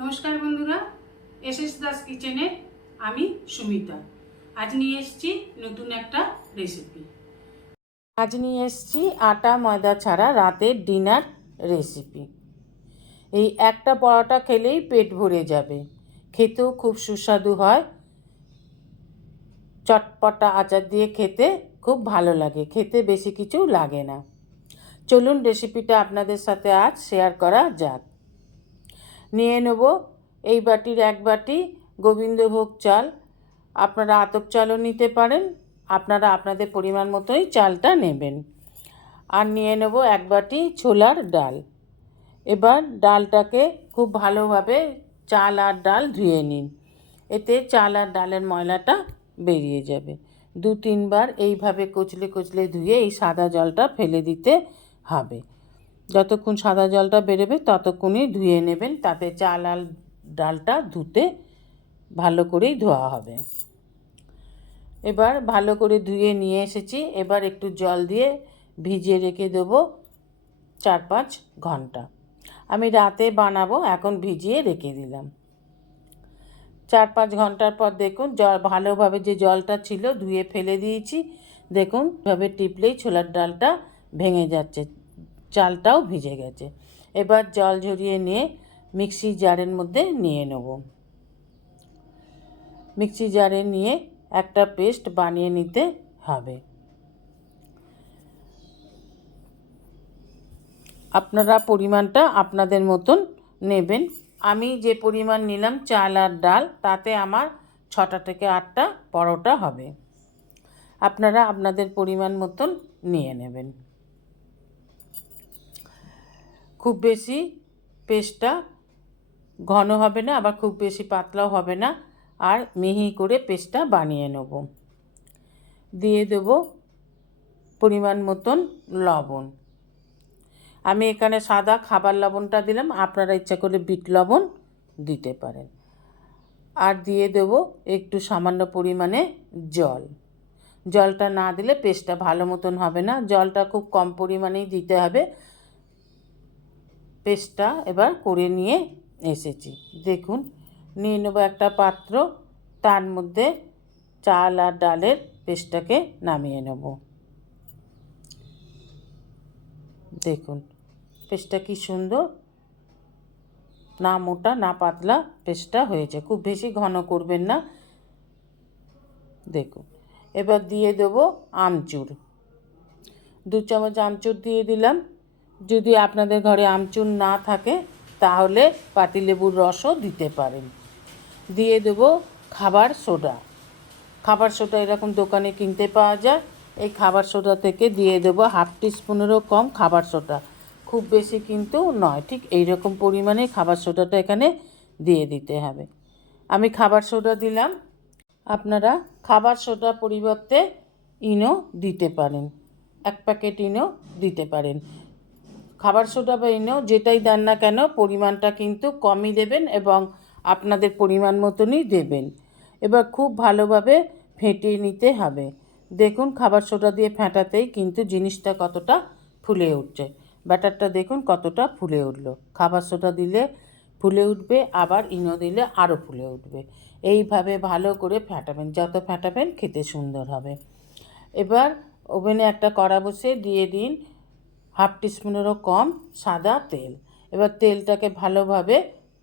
নমস্কার বন্ধুরা S S Das কিচেনে আমি সুমিতা। আজ নিয়ে এসেছি নতুন একটা রেসিপি আজ নিয়ে এসেছি আটা, ময়দা ছাড়া রাতের ডিনার রেসিপি এই একটা পরোটা খেলেই পেট ভরে যাবে। খেতেও খুব সুস্বাদু হয়। চটপটা আচার দিয়ে খেতে খুব ভালো লাগে, খেতে বেশি কিছু লাগে না। চলুন রেসিপিটা আপনাদের সাথে আজ শেয়ার করা যাক। নিয়ে নেব। এই বাটির এক বাটি গোবিন্দভোগ চাল। আপনারা আতপ চালও নিতে পারেন। আপনারা আপনাদের পরিমাণ মতোই চালটা নেবেন। আর নিয়ে নেব এক বাটি ছোলার ডাল। এবার ডালটাকে খুব ভালোভাবে চাল আর ডাল ধুয়ে নিন। এতে চাল আর ডালের ময়লাটা বেরিয়ে যাবে। দু তিনবার এইভাবে কচলে কচলে ধুয়ে এই সাদা জলটা ফেলে দিতে হবে। যতক্ষণ সাদা জলটা বেরোবে, ততক্ষণই ধুয়ে নেবেন। তাতে চাল আর ডালটা ধুতে ভালো করেই ধোয়া হবে। এবার ভালো করে ধুয়ে নিয়ে এসেছি। এবার একটু জল দিয়ে ভিজিয়ে রেখে দেবো চার পাঁচ ঘণ্টা। আমি রাতে বানাবো, এখন ভিজিয়ে রেখে দিলাম। চার পাঁচ ঘণ্টার পর দেখুন, জল, ভালোভাবে যে জলটা ছিল ধুয়ে ফেলে দিয়েছি। দেখুন, এভাবে টিপলেই ছোলার ডালটা ভেঙে যাচ্ছে। চালটাও ভিজে গেছে। এবার জল ঝরিয়ে নিয়ে মিক্সি জারের মধ্যে নিয়ে নেব। মিক্সি জারে নিয়ে একটা পেস্ট বানিয়ে নিতে হবে। আপনারা পরিমাণটা আপনাদের মতন নেবেন। আমি যে পরিমাণ নিলাম চাল আর ডাল, তাতে আমার ছটা থেকে আটটা পরোটা হবে। আপনারা আপনাদের পরিমাণ মতন নিয়ে নেবেন। খুব বেশি পেস্টটা ঘন হবে না, আবার খুব বেশি পাতলাও হবে না। আর মিহি করে পেস্টটা বানিয়ে নেব। দিয়ে দেব পরিমাণ মতন লবণ। আমি এখানে সাদা খাবার লবণটা দিলাম, আপনারা ইচ্ছা করলে বিট লবণ দিতে পারেন। আর দিয়ে দেব একটু সামান্য পরিমাণে জল। জলটা না দিলে পেস্টটা ভালো মতন হবে না। জলটা খুব কম পরিমাণেই দিতে হবে। পেস্টটা এবার করে নিয়ে এসেছি। দেখুন, নিয়ে নেব একটা পাত্র, তার মধ্যে চাল আর ডালের পেস্টটাকে নামিয়ে নেব। দেখুন, পেস্টটা কি সুন্দর। না মোটা, না পাতলা পেস্টটা হয়েছে। খুব বেশি ঘন করবেন না। দেখুন, এবার দিয়ে দেবো আমচুর। দু চামচ আমচুর দিয়ে দিলাম। যদি আপনাদের ঘরে আমচুর না থাকে, তাহলে পাতিলেবুর রসও দিতে পারেন। দিয়ে দেবো খাবার সোডা। খাবার সোডা এরকম দোকানে কিনতে পাওয়া যায়। এই খাবার সোডা থেকে দিয়ে দেবো হাফ টিস্পুনেরও কম খাবার সোডা। খুব বেশি কিন্তু নয়, ঠিক এই রকম পরিমাণে খাবার সোডাটা এখানে দিয়ে দিতে হবে। আমি খাবার সোডা দিলাম। আপনারা খাবার সোডা পরিবর্তে ইনো দিতে পারেন। এক প্যাকেট ইনো দিতে পারেন। খাবার সোডা বা ইনো যেটাই দেন না কেন, পরিমাণটা কিন্তু কমই দেবেন এবং আপনাদের পরিমাণ মতনই দেবেন। এবার খুব ভালোভাবে ফেটিয়ে নিতে হবে। দেখুন, খাবার সোডা দিয়ে ফেটাতেই কিন্তু জিনিসটা কতটা ফুলে উঠছে। ব্যাটারটা দেখুন কতটা ফুলে উঠল। খাবার সোডা দিলে ফুলে উঠবে, আবার ইনো দিলে আরও ফুলে উঠবে। এইভাবে ভালো করে ফেটাবেন, যত ফেটাবেন খেতে সুন্দর হবে। এবার ওভেনে একটা কড়া বসে দিয়ে দিন হাফ টিস্পুনেরও কম সাদা তেল। এবার তেলটাকে ভালোভাবে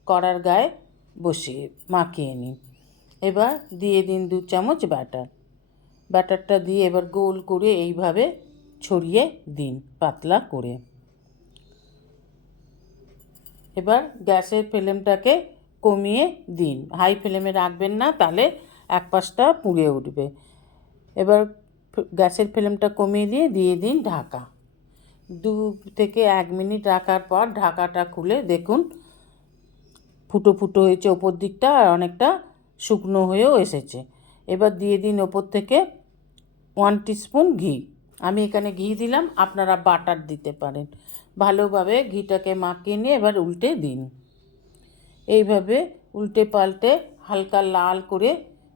কড়ার গায়ে বসিয়ে, মাখিয়ে নিন এবার দিয়ে দিন দু চামচ ব্যাটার। ব্যাটারটা দিয়ে এবার গোল করে এইভাবে ছড়িয়ে দিন পাতলা করে। এবার গ্যাসের ফ্লেমটাকে কমিয়ে দিন। হাই ফ্লেমে রাখবেন না, তাহলে এক পাশটা পুড়ে উঠবে। এবার গ্যাসের ফ্লেমটা কমিয়ে দিয়ে দিয়ে দিন ঢাকা। দু থেকে এক মিনিট রাখার পর ঢাকাটা খুলে দেখুন। ফুটো ফুটো হয়েছে ওপর দিকটা আর অনেকটা শুকনো হয়েও এসেছে। এবার দিয়ে দিন ওপর থেকে ওয়ান টিস্পুন ঘি। আমি এখানে ঘি দিলাম, আপনারা বাটার দিতে পারেন। ভালোভাবে ঘিটাকে মাখিয়ে নিয়ে এবার উল্টে দিন। এইভাবে উল্টে পাল্টে হালকা লাল করে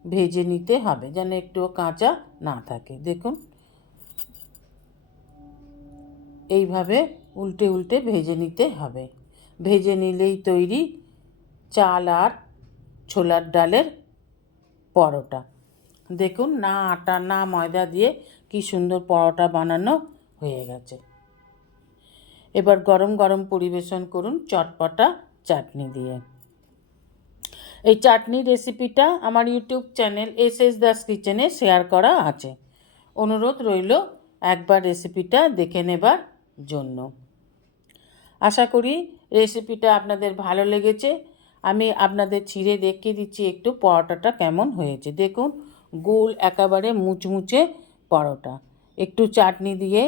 ভেজে নিতে হবে, যেন একটুও কাঁচা না থাকে। দেখুন। এইভাবে উল্টে উল্টে ভেজে নিতে হবে। ভেজে নিলেই তৈরি চাল আর ছোলার ডালের পরোটা। দেখুন না আটা, না ময়দা দিয়ে কি সুন্দর পরোটা বানানো হয়ে গেছে। এবার গরম গরম পরিবেশন করুন চটপটা চাটনি দিয়ে। এই চাটনি রেসিপিটা আমার YouTube channel S S Das কিচেনে শেয়ার করা আছে। অনুরোধ রইল একবার রেসিপিটা দেখে নেবার জন্য। আশা করি রেসিপিটা আপনাদের ভালো লেগেছে। আমি আপনাদের ছিঁড়ে দেখিয়ে দিচ্ছি একটু পরোটাটা কেমন হয়েছে। দেখুন, গোল একেবারে মুচমুচে পরোটা। একটু চাটনি দিয়ে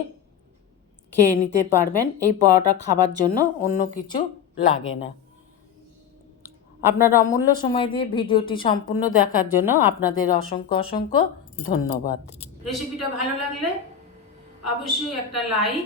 খেয়ে নিতে পারবেন। এই পরোটা খাবার জন্য অন্য কিছু লাগে না। আপনার অমূল্য সময় দিয়ে ভিডিওটি সম্পূর্ণ দেখার জন্য আপনাদের অসংখ্য অসংখ্য ধন্যবাদ। রেসিপিটা ভালো লাগলে অবশ্যই একটা লাইক